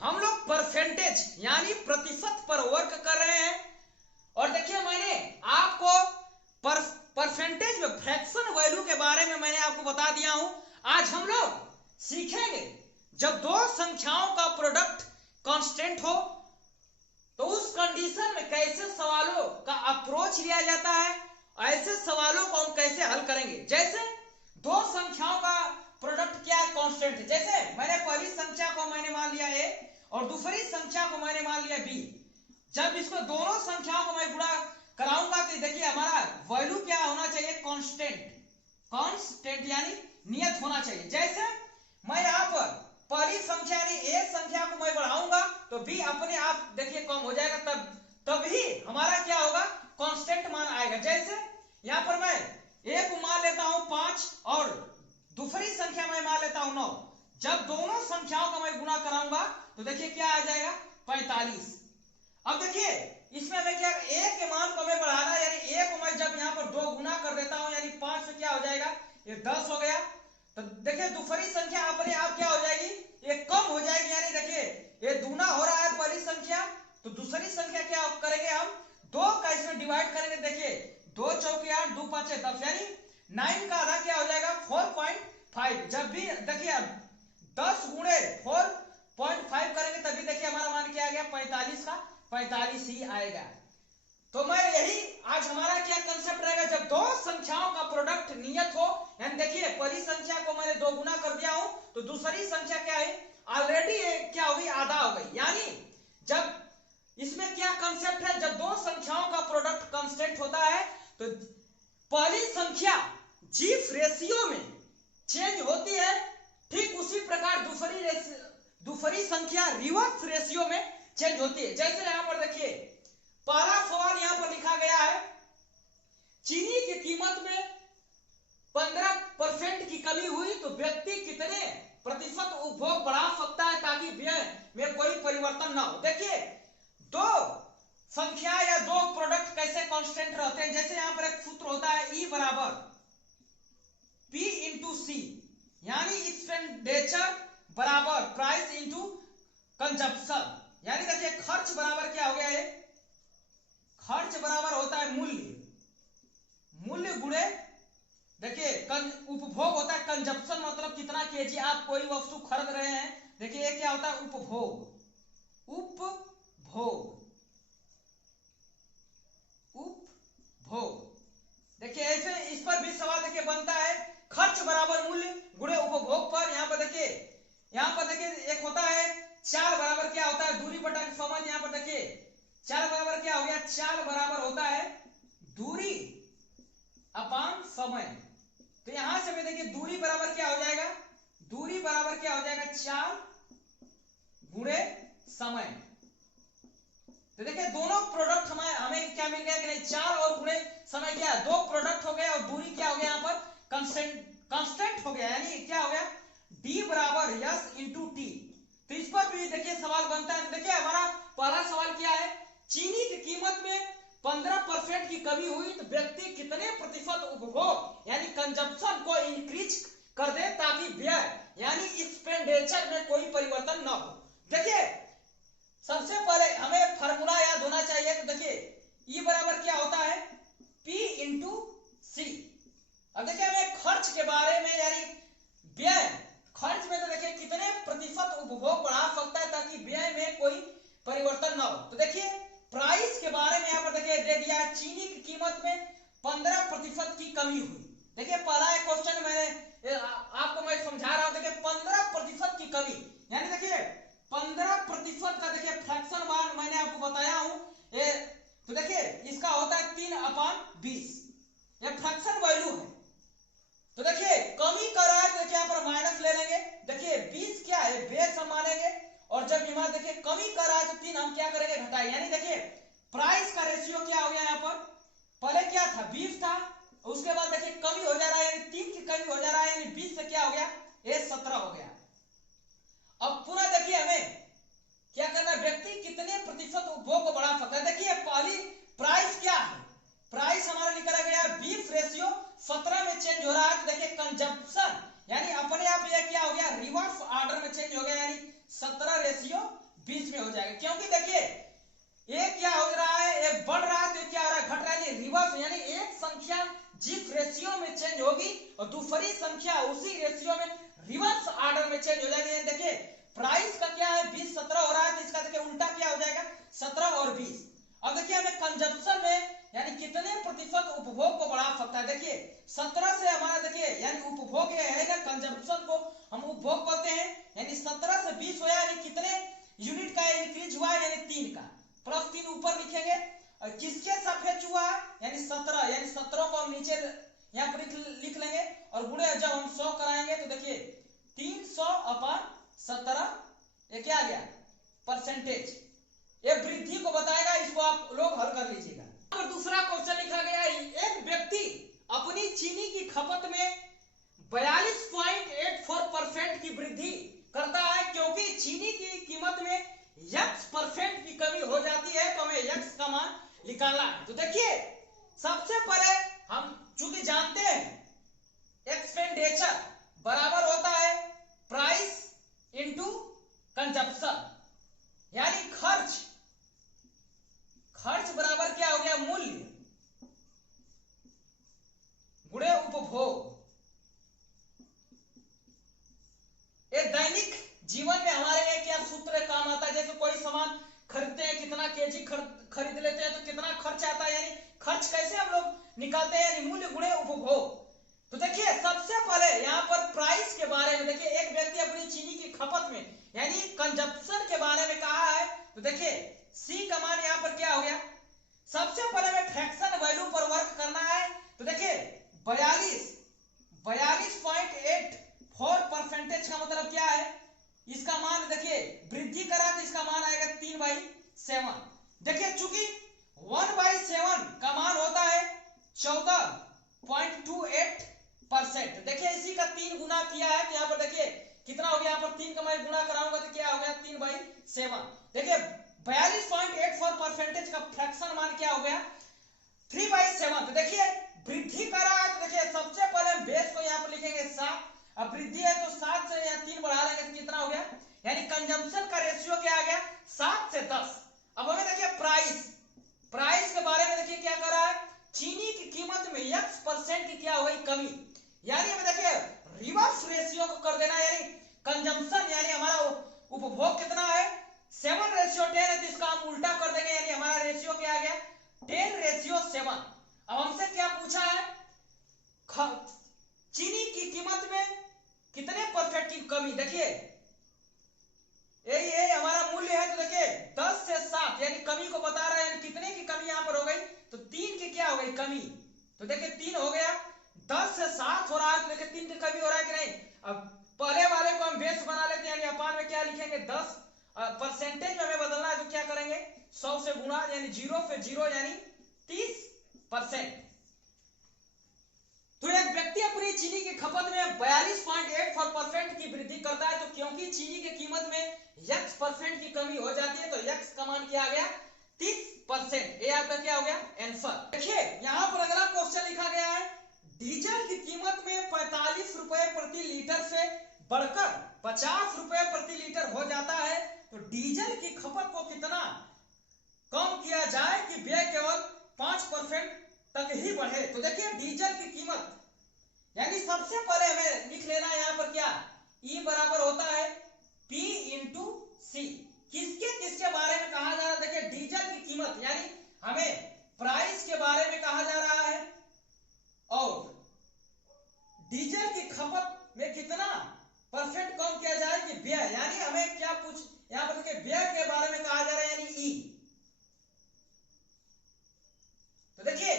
हम लोग परसेंटेज यानी प्रतिशत पर वर्क कर रहे हैं। और देखिए मैंने आपको परसेंटेज में फ्रैक्शन वैल्यू के बारे में मैंने आपको बता दिया हूं। आज हम लोग सीखेंगे जब दो संख्याओं का प्रोडक्ट कांस्टेंट हो तो उस कंडीशन में कैसे सवालों का अप्रोच लिया जाता है, ऐसे सवालों को हम कैसे हल करेंगे। जैसे दो संख्याओं का प्रोडक्ट क्या है, कांस्टेंट है। जैसे मैंने पहली संख्या को मैंने मान लिया a और दूसरी संख्या को मैंने मान लिया b। जब इसको दोनों संख्याओं को मैं गुणा कराऊंगा तो देखिए हमारा वैल्यू क्या होना चाहिए, कांस्टेंट। कांस्टेंट यानी नियत होना चाहिए। जैसे मैं यहाँ पर पहली संख्या यानी a संख्या को मैं बढ़ाऊंगा तो b अपने आप देखिए कम हो जाएगा, तभी हमारा क्या होगा, कांस्टेंट मान आएगा। जैसे यहाँ पर मैं a को मान लेता हूं 5 और दूसरी संख्या में मान लेता हूं 9। जब दोनों संख्याओं को मैं गुणा कराऊंगा तो देखिए क्या आ जाएगा, 45। अब देखिए इसमें मैं क्या, a के मान को मैं बढ़ाना यानी a को मैं जब यहाँ पर 2 गुना कर देता हूं यानी 5 से क्या हो जाएगा, ये 10 हो गया। तो देखिए दूसरी संख्या अपने आप क्या हो जाएगी, ये कम हो जाएगी। यानी देखिए ये दूना हो रहा है पहली संख्या, तो दूसरी संख्या क्या करेंगे, हम 2 का इसमें डिवाइड करेंगे। देखिए 2 चौके 8, 2 5 10 यानी 9 का आधा क्या हो जाएगा, 4.5। जब भी देखिए 10 गुणे 4.5 करेंगे तभी देखिए हमारा मान क्या आ गया, 45 का 45 ही आएगा। तो मैं यही आज हमारा क्या कंसेप्ट रहेगा, जब दो संख्याओं का प्रोडक्ट नियत हो, यानी देखिए पहली संख्या को मैंने 2 गुना कर दिया हूं तो दूसरी संख्या क्या है, ऑलरेडी क्या हो गई, आधा हो गई। यानी जब इसमें क्या कंसेप्ट है, जब दो संख्याओं का प्रोडक्ट कांस्टेंट होता है तो पहली संख्या जीफ रेशियो में चेंज होती है, ठीक उसी प्रकार दूसरी संख्या रिवर्स रेशियो में चेंज होती है। जैसे यहां पर देखिए पहला सवाल यहां पर लिखा गया है, चीनी की कीमत में 15% की कमी हुई तो व्यक्ति कितने प्रतिशत उपभोग बढ़ा सकता है ताकि व्यय में कोई परिवर्तन ना हो। देखिए दो संख्या या दो प्रोडक्ट कैसे कांस्टेंट रहते हैं। जैसे यहां पर एक सूत्र होता है E बराबर P इंटू सी, यानी एक्सपेंडिचर बराबर प्राइस इंटू कंजप्शन। यानी देखिए खर्च बराबर क्या हो गया है, खर्च बराबर होता है मूल्य गुणे देखिए उपभोग होता है कंजप्शन, मतलब कितना केजी आप कोई वस्तु खरीद रहे हैं। देखिए ये क्या होता है, उपभोग देखिए ऐसे इस पर भी सवाल देखिए बनता है, खर्च बराबर मूल्य गुणे उपभोग पर। यहाँ पर देखिए एक होता है चाल बराबर क्या होता है, दूरी बटा समय। यहाँ पर देखिए चाल बराबर क्या हो गया, चाल बराबर होता है दूरी अपान समय। तो यहां से भी देखिए दूरी बराबर क्या हो जाएगा, दूरी बराबर क्या हो जाएगा, चाल गुणे समय। तो देखिए दोनों प्रोडक्ट हमें क्या मिल गया कि नहीं, चाल और गुणे समय क्या है, दो प्रोडक्ट हो गए और दूरी क्या हो गया, यहाँ पर कांस्टेंट हो गया। यानी क्या हो गया, D बराबर S इंटू टी। तो इस पर भी देखिए सवाल बनता है। तो देखिए हमारा पहला सवाल क्या है, चीनी की कीमत में 15% की कमी हुई तो व्यक्ति कितने प्रतिशत उपभोग यानी कंजप्शन को इंक्रीज कर दे ताकि व्यय यानी एक्सपेंडिचर में कोई परिवर्तन न हो। देखिए सबसे पहले हमें फॉर्मूला याद होना चाहिए। तो देखिए E बराबर क्या होता है, P इंटू सी। अब देखिए हमें खर्च के बारे में यानी व्यय, खर्च में तो देखिए कितने प्रतिशत उपभोग बढ़ा सकता है ताकि व्यय में कोई परिवर्तन न हो। तो देखिए प्राइस के बारे में यहाँ पर देखिए दे दिया है, चीनी की कीमत में 15% की कमी हुई। देखिए पहला एक क्वेश्चन मैंने आपको मैं समझा रहा हूं। देखिए 15% की कमी यानी देखिए 15% का देखिए फ्रैक्शन मान मैंने आपको बताया हूं। तो देखिए इसका होता है 3/20, ये फ्रैक्शन वैल्यू है। तो देखिए कमी कर रहा है तो देखिए यहाँ पर माइनस ले लेंगे। देखिए 20 क्या है, बेस हम मानेंगे और जब यहाँ देखिए कमी कर रहा है तो 3 हम क्या करेंगे, घटाएंगे। यानी देखिए प्राइस का रेशियो क्या हो गया, यहाँ पर पहले क्या था 20 था, उसके बाद देखिए कमी हो जा रहा है यानी 3 की कमी हो जा रहा है, यानी 20 से क्या हो गया, ये 17 हो गया। अब पुनः देखिए हमें क्या करना, व्यक्ति कितने प्रतिशत उपभोग को बढ़ा सकता है। देखिए पहली प्राइस क्या है, प्राइस हमारा निकला गया 20 रेशियो 17 में चेंज हो रहा है। तो देखिए कंजप्शन यानी अपने आप ये क्या हो गया, रिवर्स ऑर्डर में चेंज हो गया, यानी 17 रेशियो बीच में हो जाएगा, क्योंकि देखिए एक क्या हो रहा है, एक बढ़ रहा है तो क्या हो रहा है, घट रहा है, रिवर्स, यानी एक संख्या जिस रेशियो में चेंज होगी और दूसरी संख्या उसी रेशियो में रिवर्स ऑर्डर में चेंज हो जाएगी। देखिए प्राइस का क्या है 20 17 हो रहा है, तो इसका देखिए उल्टा क्या हो जाएगा 17 और 20। अब देखिए हमें कंजप्शन में यानी कितने प्रतिशत उपभोग को बढ़ा सकता है, देखिए 17 से हमारा देखिए यानी उपभोग है ना, कंजप्शन को हम उपभोग करते हैं, यानी 17 से 20 होया, यानी कितने यूनिट का इंक्रीज हुआ है, यानी 3 का, प्लस 3 ऊपर लिखेंगे, और किसके सापेक्ष हुआ है यानी 17, यानी 17 को हम नीचे यहाँ पर लिख लेंगे, और गुणे जब हम 100 कराएंगे तो देखिए 300/17 ये क्या आ गया परसेंटेज, ये वृद्धि को बताएगा, इसको आप लोग हल कर लीजिएगा। और दूसरा क्वेश्चन लिखा गया है, एक व्यक्ति अपनी चीनी की खपत में 42.84% की वृद्धि करता है, क्योंकि चीनी की कीमत में x% की कमी हो जाती है, तो हमें x का मान निकालना है। तो देखिए सबसे पहले हम चूंकि जानते हैं एक्सपेंडिचर बराबर होता है प्राइस इनटू कंजप्शन, यानी खर्च बराबर क्या हो गया मूल्य गुणे उपभोग। ये दैनिक जीवन में हमारे लिए क्या सूत्र काम आता है, जैसे कोई सामान खरीदते हैं कितना केजी खरीद लेते हैं तो कितना खर्च आता है, यानी खर्च कैसे हम लोग निकालते हैं, यानी मूल्य गुणे उपभोग। तो देखिए सबसे पहले यहाँ पर प्राइस के बारे में देखिए, एक व्यक्ति अपनी चीनी की खपत में यानी कंजप्शन के बारे में कहा है, तो देखिए सी का मान यहाँ पर क्या हो गया, सबसे पहले हमें फ्रैक्शन वैल्यू पर वर्क करना है, तो देखिए 42.84% का मतलब क्या है, इसका मान देखिए वृद्धि करा तो इसका मान आएगा 3/7। देखिए चूंकि 1/7 का मान होता है 14.28%, देखिए इसी का 3 गुना किया है, तो यहाँ पर देखिए कितना हो गया, यहाँ पर 3 का मैं गुना कराऊंगा तो क्या हो गया 3/7। देखिए 42.84% का फ्रैक्शन मान क्या हो गया 3/7। तो देखिए वृद्धि करा है, तो देखिए सबसे पहले हम बेस को यहाँ पर लिखेंगे 7, अब वृद्धि है तो 7 से या 3 बढ़ा लेंगे तो कितना हो गया, यानी कंजम्पशन का रेशियो क्या आ गया 7 से 10। अब हमें देखिए प्राइस के बारे में देखिए क्या कर रहा है, चीनी की कीमत में x% की क्या हो गई कमी, यानी हमें देखिए रिवर्स रेशियो को कर देना, यानी कंजम्पशन यानी हमारा उपभोग कितना है 7:10 है, तो इसका हम उल्टा कर देंगे, यानी हमारा रेशियो क्या आ गया 10:7। अब हमसे क्या पूछा है, चीनी की कीमत में कितने परसेंट की कमी, देखिए यही हमारा मूल्य है, तो देखिए 10 से 7 यानी कमी को बता रहा है, यानी कितने की कमी यहाँ पर हो गई, तो 3 की क्या हो गई कमी, तो देखिए 3 हो गया, 10 से 7 हो रहा है, तो देखिए 3 की कमी हो रहा है कि नहीं। अब पहले वाले को हम बेस बना लेते हैं, यानी अपान में क्या लिखेंगे 10, परसेंटेज में हमें बदलना है तो क्या करेंगे 100 से गुणा, यानी 0 पे 0 यानी 30%। तो एक व्यक्ति अपनी चीनी की खपत में 42.84% की वृद्धि करता है, तो क्योंकि चीनी की कीमत में x% की कमी हो जाती है, तो x का मान क्या आ गया 30%, ये आपका क्या हो गया आंसर। देखिए यहाँ पर अगला क्वेश्चन लिखा गया है, डीजल की कीमत में 45 रुपए प्रति लीटर से बढ़कर 50 रुपए प्रति लीटर हो जाता है, तो डीजल की खपत को कितना कम किया जाए कि व्यय केवल 5% तक ही बढ़े। तो देखिए डीजल की कीमत यानी सबसे पहले हमें लिख लेना है यहाँ पर क्या E बराबर होता है P इंटू सी, किसके बारे में कहा जा रहा है, देखिए डीजल की कीमत यानी हमें प्राइस के बारे में कहा जा रहा है, और डीजल की खपत में कितना परसेंट कम किया जाए कि व्यय, यानी हमें क्या पूछ यहाँ पर देखिए व्यय के बारे में कहा जा रहा है, यानी ई। तो देखिए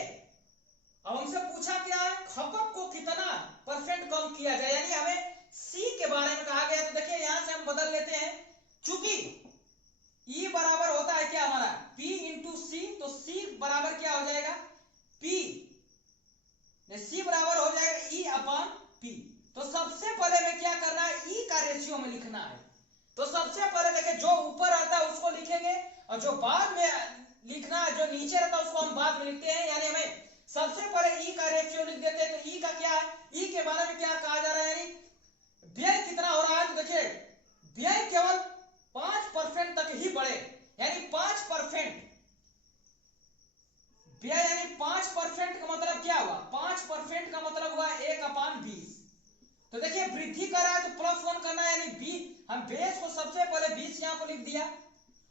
अब हमसे पूछा क्या है खपत को कितना परसेंट कम किया जाए, यानी हमें सी के बारे में कहा गया, तो देखिए यहां से हम बदल लेते हैं, चूंकि ई बराबर होता है क्या हमारा P इंटू सी, तो सी बराबर क्या हो जाएगा P, सी बराबर हो जाएगा E अपॉन P। तो सबसे पहले में क्या करना है E का रेशियो में लिखना है, तो सबसे पहले देखिए जो ऊपर आता है उसको लिखेंगे, और जो बाद में लिखना है जो नीचे रहता है उसको हम बाद में लिखते हैं, यानी हमें सबसे पहले E का रेशियो लिख देते हैं, तो E का क्या है, E के बारे में क्या कहा जा रहा है, यानी व्यय कितना हो रहा है, तो देखिए व्यय केवल 5% तक ही बढ़े, यानी 5%। यानी 5% का मतलब क्या हुआ? 5% का मतलब हुआ 1/20। तो देखिए वृद्धि कर रहा है तो +1 करना है, यानी 20। हम बेस को सबसे पहले 20 यहाँ पर लिख दिया,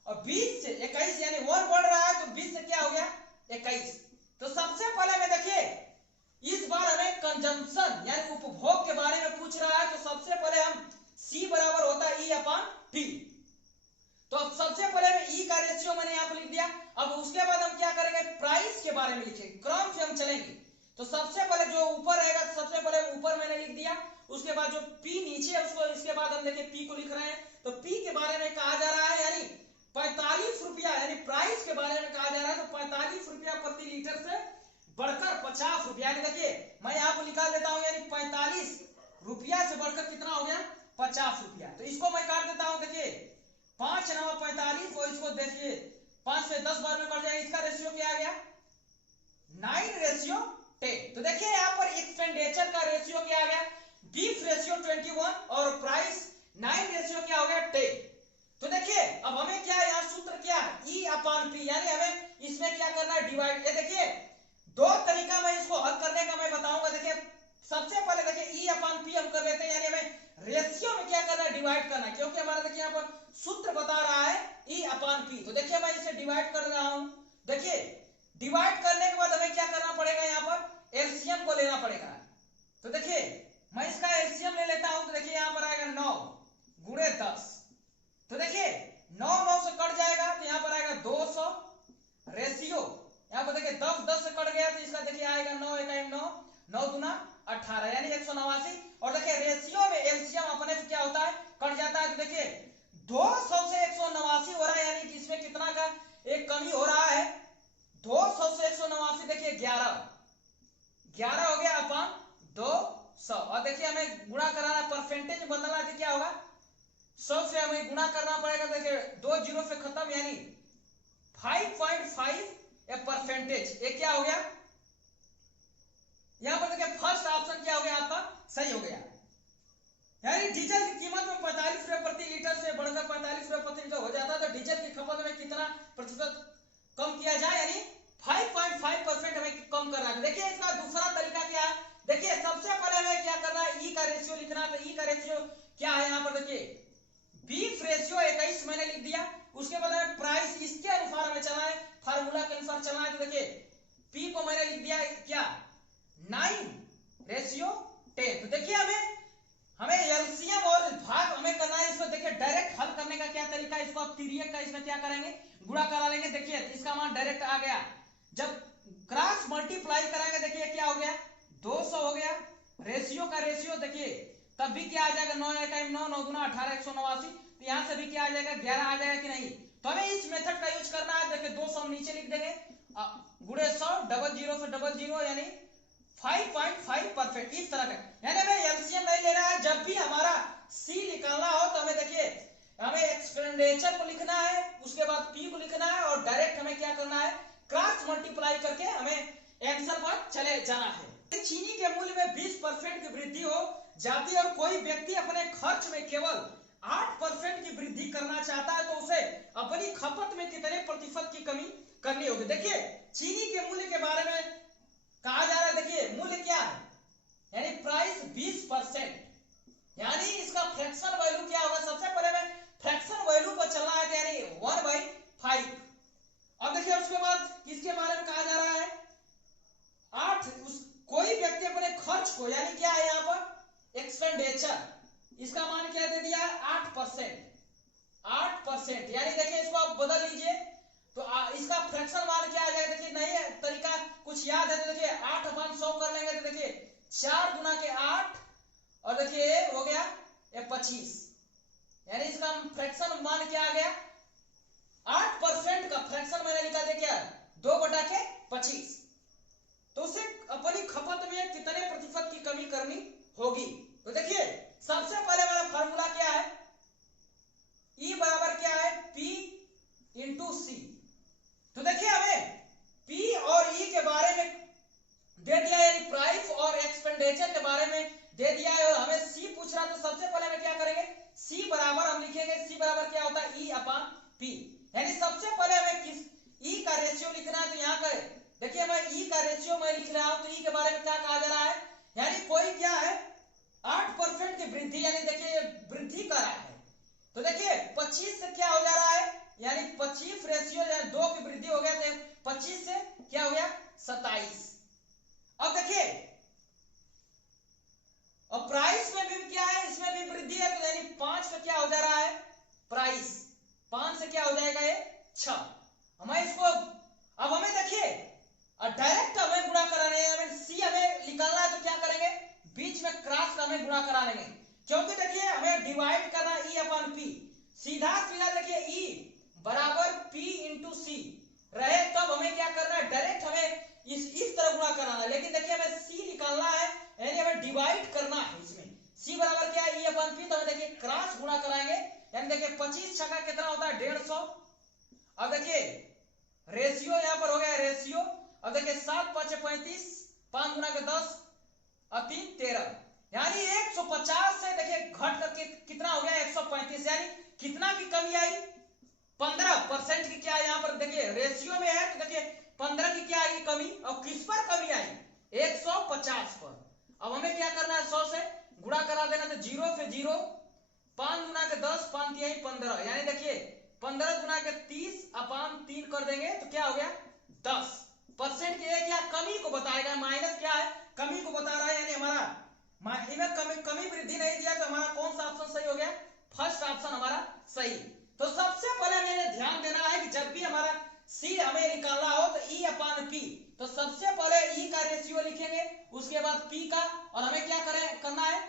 और 20 से 21, यानी 1 बढ़ रहा है तो 20 से क्या हो गया? 21। तो सबसे पहले में देखिए इस बार हमें कंजम्पशन यानी उपभोग के बारे में पूछ रहा है, तो सबसे पहले हम C बराबर होता है E/T। तो अब सबसे पहले में E का रेशियो मैंने यहाँ पर लिख दिया। अब उसके बाद हम क्या करेंगे? प्राइस के बारे में लिखेंगे, क्रम से हम चलेंगे। तो सबसे पहले जो ऊपर रहेगा, सबसे पहले ऊपर मैंने लिख दिया, उसके बाद जो P नीचे है उसको, इसके बाद हम देखिए P को लिख रहे हैं। तो P के बारे में कहा जा रहा है, यानी 45 रुपया, यानी प्राइस के बारे में कहा जा रहा है। तो 45 रुपया प्रति लीटर से बढ़कर 50 रुपया, यानी देखिए मैं यहाँ पर निकाल देता हूँ, यानी 45 रुपया से बढ़कर कितना हो गया? 50 रुपया। तो इसको मैं काट देता हूँ, देखिए 5 9 45, और इसको देखिए 5 से 10 बार में कट जाएगा। इसका रेशियो क्या आ गया? 9:10। तो देखिए यहाँ पर एक्सपेंडिचर का रेशियो क्या आ गया? बीफ रेशियो 21 और प्राइस 9 क्या हो गया? 10। तो देखिए अब हमें क्या यहाँ सूत्र क्या है? E/P, यानी हमें इसमें क्या करना है? डिवाइड। ये देखिए दो तरीका मैं इसको हल करने का मैं बताऊंगा। देखिए सबसे पहले देखिए E/P हम कर लेते हैं, यानी हमें रेशियो में क्या करना है? डिवाइड करना है, क्योंकि हमारा देखिए यहाँ पर सूत्र बता रहा है E/P। तो देखिए मैं इसे डिवाइड कर रहा हूं। देखिए डिवाइड करने के बाद हमें क्या करना पड़ेगा? यहाँ पर एलसीएम को लेना पड़ेगा। तो देखिए मैं इसका एलसीएम ले लेता हूं। तो देखिए यहाँ पर आएगा 9 × 10। तो देखिए 9 9 से कट जाएगा, तो यहाँ पर आएगा 200 रेशियो। यहाँ पर देखिए 10 10 से कट गया, तो इसका देखिए आएगा 9 1 9 9 दूना 18, यानी 189। और देखिए रेशियो में एलसीएम अपने से क्या होता है? कट जाता है। तो देखिए 200 से 189 हो रहा है, यानी कि इसमें कितना का एक कमी हो रहा है? 200 से 189 देखिए 11 हो गया अपन 200। और देखिए हमें गुणा कराना, परसेंटेज बदलना है, तो क्या होगा? 100 से हमें गुणा करना पड़ेगा। देखिए 2 0 से खत्म, यानी 5.5 परसेंटेज। ये क्या हो गया? यहां पर देखिए फर्स्ट ऑप्शन क्या हो गया आपका? सही हो गया। यानी डीजल की कीमत में 45 रुपए प्रति लीटर से बढ़कर 45 रुपए प्रति लीटर हो जाता है, तो डीजल की खपत में कितना प्रतिशत कम किया जाए? यानी 5.5% हमें कम करना है। देखिए इसका दूसरा तरीका क्या है? देखिए सबसे पहले हमें क्या करना है? ई का रेशियो लिखना है। तो ई का रेशियो क्या है? यहाँ पर देखिए बीफ रेशियो 21 मैंने लिख दिया। उसके बाद हमें प्राइस इसके अनुसार हमें चलना है, फार्मूला के अनुसार चलना है। तो देखिए पी को मैंने लिख दिया क्या? 9:10। तो देखिए हमें एलसीएम और भाग हमें करना है। इसको देखिए डायरेक्ट हल करने का क्या तरीका है? इसको आप तिर्यक का इसमें क्या करेंगे? गुणा करा लेंगे। देखिए इसका मान डायरेक्ट आ गया। जब क्रॉस मल्टीप्लाई कराएंगे, देखिए क्या हो गया? 200 हो गया। रेशियो का रेशियो देखिए तब भी क्या आ जाएगा? 9 1 9 9 दूना 18 189। तो यहां से भी क्या आ जाएगा? 11 आ जाएगा कि नहीं? तो हमें इस मेथड का यूज करना है। देखिए 200 हम नीचे लिख देंगे, गुणे 100, 00 से 00, यानी 5.5%। इस तरह का, यानी हमें एलसीएम नहीं लेना है। जब भी हमारा सी निकालना हो तो हमें देखिए हमें एक्सपेंडिचर को लिखना है, उसके बाद पी को लिखना है, और डायरेक्ट हमें क्या करना है? क्रॉस मल्टीप्लाई करके हमें आंसर पर चले जाना है। चीनी के मूल्य में 20% की वृद्धि हो जाती है और कोई व्यक्ति अपने खर्च में केवल 8% की वृद्धि करना चाहता है, तो उसे अपनी खपत में कितने प्रतिशत की कमी करनी होगी? देखिए चीनी के मूल्य के बारे में कहा जा रहा है। देखिए मूल्य क्या है? यानी प्राइस 20%, यानी इसका फ्रैक्शन वैल्यू क्या होगा? सबसे पहले में फ्रैक्शन वैल्यू पर चलना है, यानी 1/5। अब देखिए उसके बाद किसके बारे में कहा जा रहा है? 8। कोई व्यक्ति अपने खर्च को, यानी क्या है यहाँ पर? एक्सपेंडिचर, इसका मान क्या दे दिया है? 8%। यानी देखिए इसको आप बदल लीजिए, तो इसका फ्रैक्शन मान क्या आ जाएगा? देखिए नहीं तरीका कुछ याद है तो देखिए 8/100 कर लेंगे। तो देखिए 4 गुना के 8, और देखिए हो गया 25, यानी इसका फ्रैक्शन मान क्या आ गया? 8% का फ्रैक्शन मैंने लिखा था क्या? 2/25। तो उसे अपनी खपत में कितने प्रतिशत की कमी करनी होगी? तो देखिए सबसे पहले वाला फार्मूला क्या है? E बराबर क्या है? P × C। तो देखिए हमें P और E के बारे में दे दिया है, प्राइस और एक्सपेंडिचर के बारे में दे दिया है, और हमें C पूछ रहा है। तो सबसे पहले हमें क्या करेंगे? C बराबर हम लिखेंगे, C बराबर क्या होता है? E/P। रेशियो मैं लिख रहा हूं तो ई के बारे में क्या कहा जा रहा है, यानी कोई क्या है 8% की वृद्धि, यानी देखिए वृद्धि कर रहा है। तो देखिए 25 से क्या हो जा रहा है, यानी 25 रेशियो यानी 2 की वृद्धि हो गया, तो 25 से क्या हो गया 27। अब देखिए और प्राइस में भी क्या है, इसमें भी वृद्धि है, तो यानी 5 का क्या हो जा रहा है प्राइस, 5 से क्या हो जाएगा ये 6। हमें इसको अब हमें देखिए डायरेक्ट हमें गुणा कराना है, हमें सी हमें निकालना है, तो क्या करेंगे बीच में क्रॉस का हमें गुणा करा लेंगे, क्योंकि देखिए हमें डिवाइड करना ई अपन पी, सीधा सीधा देखिए ई बराबर पी इंटू सी रहे, तब हमें क्या करना है डायरेक्ट हमें इस तरह गुणा कराना है, लेकिन देखिए हमें सी निकालना है, यानी हमें डिवाइड करना है इसमें, सी बराबर क्या है ई अपन पी, तो हमें देखिए क्रॉस गुणा कराएंगे, यानी देखिए 25 छक्का कितना होता है 150। अब देखिए रेशियो यहां पर हो गया रेशियो, अब देखिए 7 5 35, 5 गुना के 10 और 3 13, यानी 150 से देखिए घट करके कितना हो गया 135, यानी कितना की कमी आई 15% की क्या यहां पर देखिए रेशियो में है, तो देखिए 15 की क्या आई कमी, और किस पर कमी आई 150 पर। अब हमें क्या करना है 100 से गुणा करा देना, तो 0 से 0, 5 गुना के 10 5 3 15, यानी देखिए 15 गुना के 30 अपान 3 कर देंगे तो क्या हो गया 10% की एक क्या कमी को बताएगा, माइनस क्या है कमी को बता रहा है, यानी हमारा कमी वृद्धि नहीं दिया, तो हमारा कौन सा ऑप्शन सही हो गया, फर्स्ट ऑप्शन हमारा सही। तो सबसे पहले हमें ध्यान देना है कि जब भी हमारा सी हमें निकालना हो तो ई अपान पी, तो सबसे पहले ई का रेशियो लिखेंगे, उसके बाद पी का, और हमें क्या करना है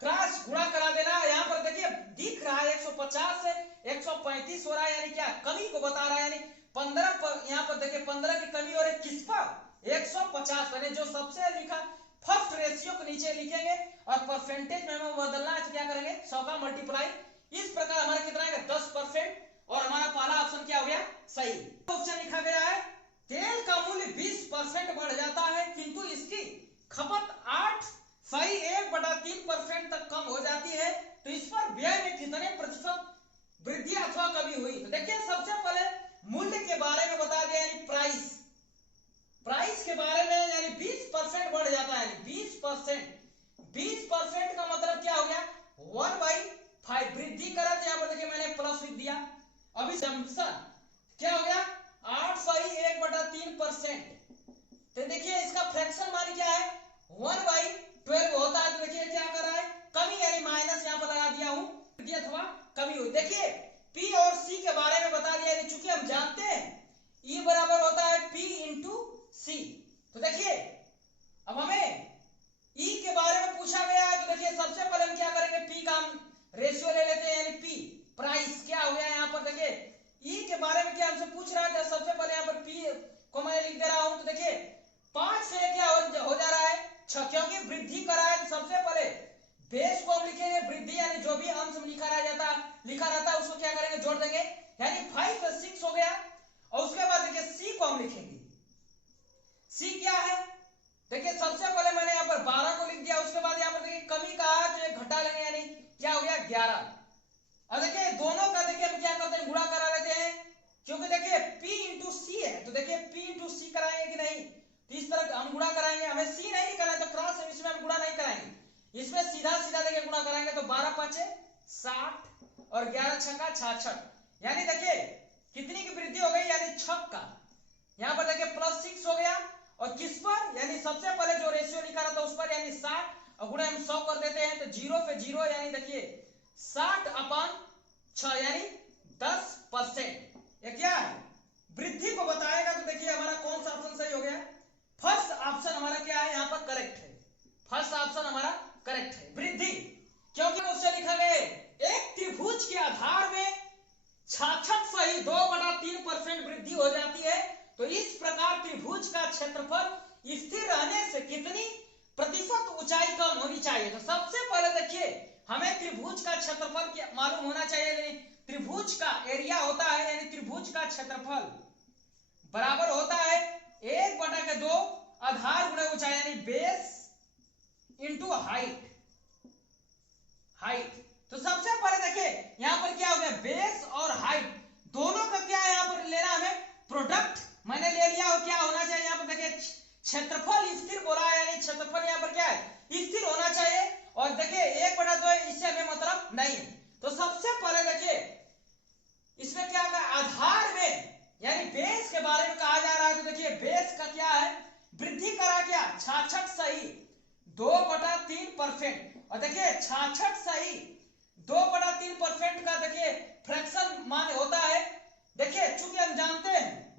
क्रॉस गुणा करा देना है। यहाँ पर देखिए दिख रहा है 150 से 135 हो रहा है, यानी क्या कमी को बता रहा है, यानी 15 पर, यहाँ पर देखिए 15 की कमी हो रही किस पर 150, यानी जो सबसे लिखा फर्स्ट रेशियो को नीचे लिखेंगे और परसेंटेज में हमें बदलना है, तो क्या करेंगे 100 का मल्टीप्लाई, इस प्रकार हमारा कितना है 10%, और हमारा पहला ऑप्शन क्या हो गया सही। ऑप्शन लिखा गया है तेल का मूल्य 20% बढ़ जाता है, किंतु इसकी खपत 8.1/3% तक कम हो जाती है, तो इस पर व्यय में कितने प्रतिशत वृद्धि अथवा कमी हुई। तो देखिए सबसे पहले मूल्य के बारे में बता दिया, यानी प्राइस के बारे में, यानी 20% बढ़ जाता है, 20% का मतलब क्या हो गया 1/5 वृद्धि करा, यहाँ पर देखिए मैंने प्लस लिख दिया। अभी क्या हो गया 8/1/3%, तो देखिए इसका फ्रैक्शन मान क्या है 1/12 होता है, तो देखिए क्या कर रहा है कमी, यानी माइनस यहाँ पर लगा दिया हूं अथवा कमी हुई। देखिए पी और सी के बारे में बता दिया, चूंकि हम जानते हैं ई बराबर होता है पी इंटू सी, तो देखिए अब हमें ई के बारे में पूछा गया है, तो देखिए सबसे पहले हम क्या करेंगे पी का रेशियो ले लेते हैं, यानी पी प्राइस क्या हो गया यहाँ पर देखिए ई के बारे में क्या हमसे पूछ रहा है, सबसे पहले यहाँ पर पी को मैं लिख दे रहा हूं, तो देखिए 5 से क्या हो जा रहा है 6, क्योंकि वृद्धि करा है, तो सबसे पहले बेस को हम लिखेंगे वृद्धि, यानी जो भी अंश लिखा रहता है उसको क्या करेंगे जोड़ देंगे, यानी 5 से 6 हो गया, और उसके बाद देखिए सी को हम लिखेंगे, सी क्या है देखिए सबसे पहले मैंने यहाँ पर 12 को लिख दिया, उसके बाद यहाँ पर देखिए कमी का है तो एक घटा लेंगे, यानी क्या हो गया 11। अब देखिए दोनों का देखिए हम क्या करते हैं गुणा करा लेते हैं, क्योंकि देखिए P इंटू सी है, तो देखिए P इंटू सी कराएंगे कि नहीं, तो इस तरह हम गुणा कराएंगे, हमें सी नहीं निकालना है तो क्रॉस है, इसमें हम गुणा नहीं कराएंगे, इसमें सीधा सीधा देखिए गुणा कराएंगे, तो 12 5 60 और 11 छक्का 66, यानी देखिए कितनी की वृद्धि हो गई, यानी 6 का, यहाँ पर देखिए +6 हो गया, और किस पर, यानी सबसे पहले जो रेशियो निकाला था उस पर, यानी 60 और गुणा हम 100 कर देते हैं, तो 0 पे 0, यानी देखिए 60/6, यानी 10%, ये क्या है वृद्धि को बताएगा, तो देखिए हमारा कौन सा ऑप्शन सही हो गया, फर्स्ट ऑप्शन हमारा क्या है यहाँ पर करेक्ट है, फर्स्ट ऑप्शन हमारा करेक्ट है वृद्धि, क्योंकि उससे लिखा गया एक त्रिभुज के आधार में 66 सही 2/3% वृद्धि हो जाती है, तो इस प्रकार त्रिभुज का क्षेत्रफल स्थिर रहने से कितनी प्रतिशत ऊंचाई कम होनी चाहिए। तो सबसे पहले देखिए हमें त्रिभुज का क्षेत्रफल मालूम होना चाहिए, त्रिभुज का एरिया होता है, यानी त्रिभुज का क्षेत्रफल बराबर होता है 1/2 आधार गुणा ऊंचाई, यानी बेस इंटू हाइट। तो सबसे पहले देखिए यहाँ पर क्या हो गया बेस और हाइट दोनों का क्या है यहाँ पर लेना हमें प्रोडक्ट मैंने ले लिया, और क्या होना चाहिए यहाँ पर देखिए 66 सही 2/3% का देखिए फ्रैक्शन मान होता है। देखिए चूंकि हम जानते हैं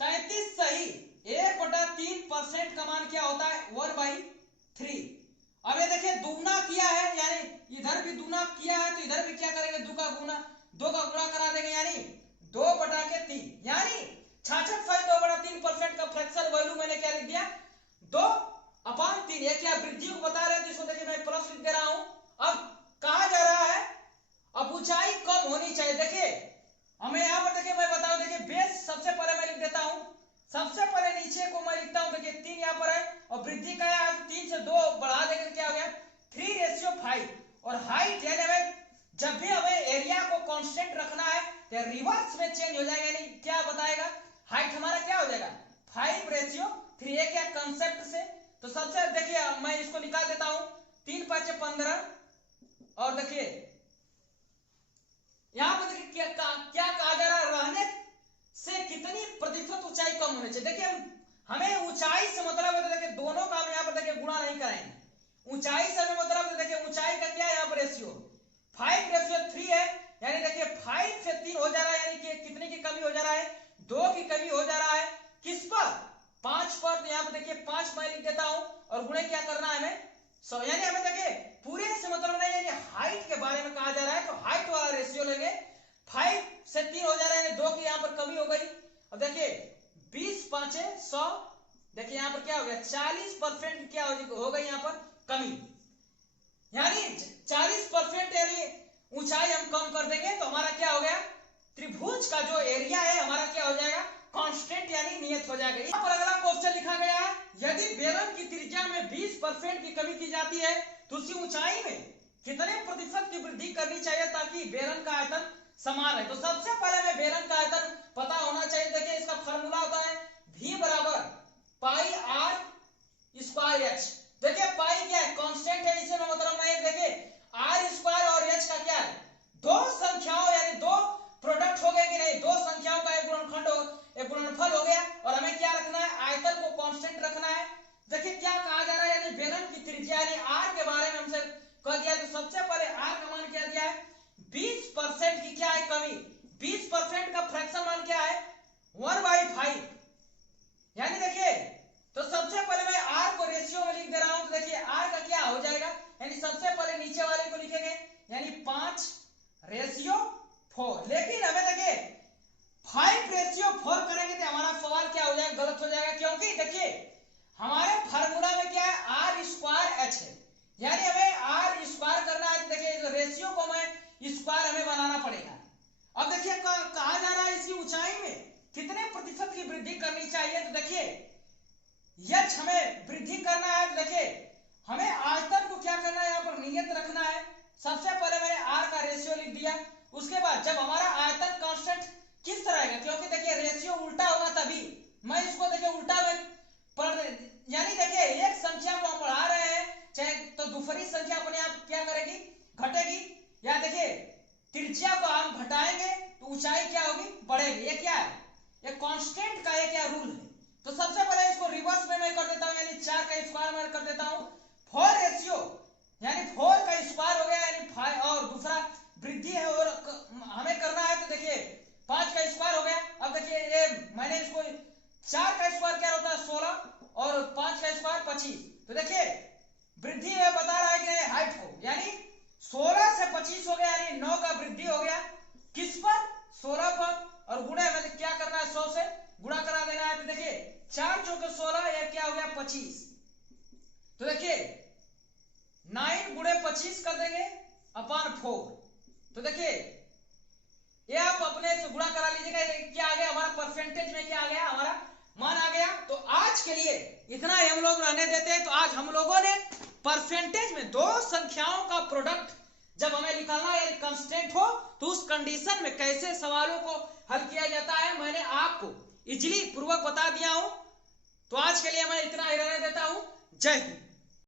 33 सही 1/3% का मान क्या होता है 1/3। अब ये देखिए दुगना किया है यानी इधर भी दुगना किया है तो इधर भी क्या करेंगे 2 का गुणा करा देंगे यानी 2/3 यानी 66 सही 2/3% का फ्रैक्शन वैल्यू मैंने क्या लिख दिया 2/3। ये क्या वृद्धि को बता रहे हैं तो इसको देखिए मैं प्लस लिख दे रहा हूं। अब कहा जा रहा है अब ऊंचाई कम होनी चाहिए। देखिए हमें यहां पर देखिए मैं बताऊं देखिए बेस सबसे पहले मैं लिख देता हूं। सबसे पहले नीचे को मैं लिखता हूं देखिए 3 यहां पर है और वृद्धि का है 3 से 2 बढ़ा देंगे क्या हो गया 3:5 और हाइट यानी हमें जब भी हमें एरिया को कांस्टेंट रखना है तो रिवर्स में चेंज हो जाएगा यानी क्या बताएगा हाइट हमारा क्या हो जाएगा 5:3। ये क्या कंसेप्ट से तो सबसे देखिए मैं इसको निकाल देता हूं 3×5 = 15 और देखिए यहां पर देखिए क्या कहा जा रहा है रहने से कितनी प्रतिशत ऊंचाई कम होनी चाहिए। देखिए हमें ऊंचाई से मतलब है तो देखिए दोनों का हम यहां पर देखिए गुणा नहीं कराएंगे। ऊंचाई से हमें मतलब है देखिए ऊंचाई का क्या है यहां पर रेशियो 5:3 है यानी देखिए 5 से 3 हो जा रहा है यानी कि कितने की कमी हो जा रहा है 2 की कमी हो जा रहा है किस पर 5 पर। तो यहां पर देखिए 5 मैं लिख देता हूं और गुणे क्या करना है हमें 100 यानी हमें देखिए पूरे से मतलब नहीं यानी हाइट के बारे में कहा जा रहा है तो हाइट वाला रेशियो लेंगे 5 से 3 हो जा रहा है यानी 2 की यहां पर कमी हो गई। अब देखिए 20×5 = 100 देखिए यहां पर क्या हो गया 40% क्या हो गई यहां पर कमी यानी 40% यानी ऊंचाई हम कम कर देंगे तो हमारा क्या हो गया त्रिभुज का जो एरिया है हमारा क्या हो जाएगा कांस्टेंट यानी नियत हो जाएगा। यहां पर अगला क्वेश्चन लिखा गया है यदि बेलन की त्रिज्या में 20% की कमी की जाती है तो उसकी ऊंचाई में कितने प्रतिशत की वृद्धि करनी चाहिए ताकि बेलन का आयतन समान है। तो सबसे पहले हमें बेलन का आयतन पता होना चाहिए। देखिए इसका फार्मूला होता है V = πr²h। देखिए पाई क्या है कांस्टेंट है इसे मैं मतलब नहीं देखिए r² और h का क्या है दो संख्याओं यानी दो प्रोडक्ट हो गए कि नहीं दो संख्याओं का एक गुणनफल हो गया और हमें क्या रखना है आयतन को कांस्टेंट रखना है। देखिए क्या कहा जा रहा है यानी बेलन की त्रिज्या यानी r के बारे में हमसे कह दिया तो सबसे पहले r का मान क्या दिया है 20% की क्या है कमी 20% का फ्रैक्शन मान क्या है 1/5 यानी देखिए तो सबसे पहले मैं r को रेशियो में लिख दे रहा हूं तो देखिए r का क्या हो जाएगा यानी सबसे पहले नीचे वाले को लिखेंगे यानी 5:4 लेकिन हमें देखिए 5:4 करेंगे तो हमारा सवाल क्या हो जाएगा गलत हो जाएगा क्योंकि देखिए हमारे फार्मूला में क्या है r²h है यानी हमें r² करना है। देखिए इस रेशियो को मैं स्क्वायर हमें बनाना पड़ेगा। अब देखिए कहा जा रहा है इसकी ऊंचाई में कितने प्रतिशत की वृद्धि करनी चाहिए तो देखिए यह हमें वृद्धि करना है तो देखिए हमें आयतन को क्या करना है यहाँ पर नियत रखना है। सबसे पहले मैंने r का रेशियो लिख दिया उसके बाद जब हमारा आयतन कांस्टेंट किस तरह है क्योंकि देखिए रेशियो उल्टा होगा तभी मैं इसको देखिए उल्टा में पढ़ यानी देखिए एक संख्या को हम बढ़ा रहे हैं चाहे तो दूसरी संख्या अपने आप क्या करेगी घटेगी या देखिए त्रिज्या को हम घटाएंगे तो ऊंचाई क्या होगी बढ़ेगी। ये क्या है ये कांस्टेंट का ये क्या रूल है। तो सबसे पहले इसको रिवर्स में मैं कर देता हूं यानी 4 का स्क्वायर मैं कर देता हूं 4 रेशियो यानी 4 का स्क्वायर हो गया यानी 5 और दूसरा वृद्धि है और हमें करना है तो देखिए 5 का स्क्वायर हो गया। अब देखिए ये मैंने इसको 4 का स्क्वायर क्या होता है 16 और 5 का स्क्वायर 25 तो देखिए वृद्धि है बता रहा है कि हाइट को यानी 16 से 25 हो गया यानी 9 का वृद्धि हो गया किस पर 16 पर और गुणे में क्या करना है 100 से गुणा करा देना है। तो देखिए 4 × 16 ये क्या हो गया 25 तो देखिए 9 × 25 कर देंगे / 4 तो देखिए ये आप अपने से गुणा करा लीजिएगा क्या आ गया हमारा परसेंटेज में क्या आ गया हमारा मान आ गया। तो आज के लिए इतना ही हम लोग रहने देते हैं। तो आज हम लोगों ने परसेंटेज में दो संख्याओं का प्रोडक्ट जब हमें निकालना है कांस्टेंट हो तो उस कंडीशन में कैसे सवालों को हल किया जाता है मैंने आपको इजीली पूर्वक बता दिया हूं। तो आज के लिए मैं इतना ही रहने देता हूं। जय हिंद।